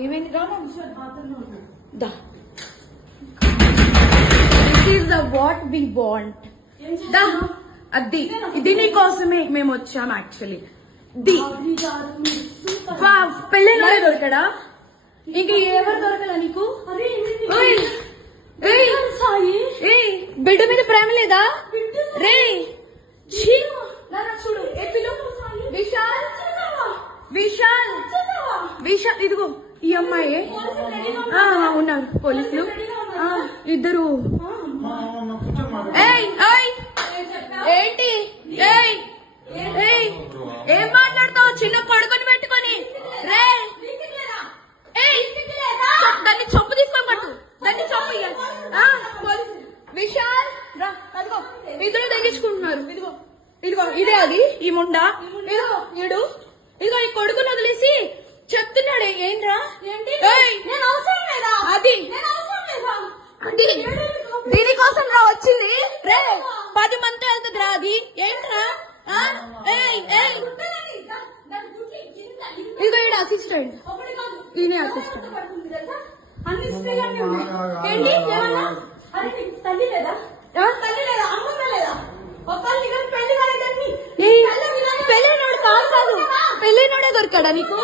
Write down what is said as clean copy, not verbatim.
ఏమైంది రా దా this is the what we want దా అది ఇది నీ కోసమే మేము వచ్చాం యాక్చువల్లీ పెళ్ళినోడే దొరకడా ఇంక ఎవరు దొరకదా నీకు బిడ్డ మీద ప్రేమ లేదా రే చూడు విశాల్ విశాల్ విశాల్ ఇదిగో ఈ అమ్మాయి ఉన్నారు పోలీసులు ఇద్దరు ఏంటి ఏం మాట్లాడతావు చిన్న కొడుకుని పెట్టుకొని రే దాన్ని చొప్పు తీసుకొని పట్టు దాన్ని చొప్పు విశాల్ రా అదిగో ఇద్దరు తగ్గించుకుంటున్నారు ఇదిగో ఇదిగో ఇదే అది ఈ ముండా ఇదిగో ఇడు ఇదిగో ఈ కొడుకుని వదిలేసి చెప్తున్నాడే ఏంట్రా అది దీనికోసం రా వచ్చింది రే 10 మంది వెళ్తుంది రా అది ఏంట్రా ఇదిగో ఈడ అసిస్టెంట్ ఈయనే అసిస్టెంట్ పెళ్ళైనోడు కాదు పెళ్ళైనోడే దొరికాడా నీకు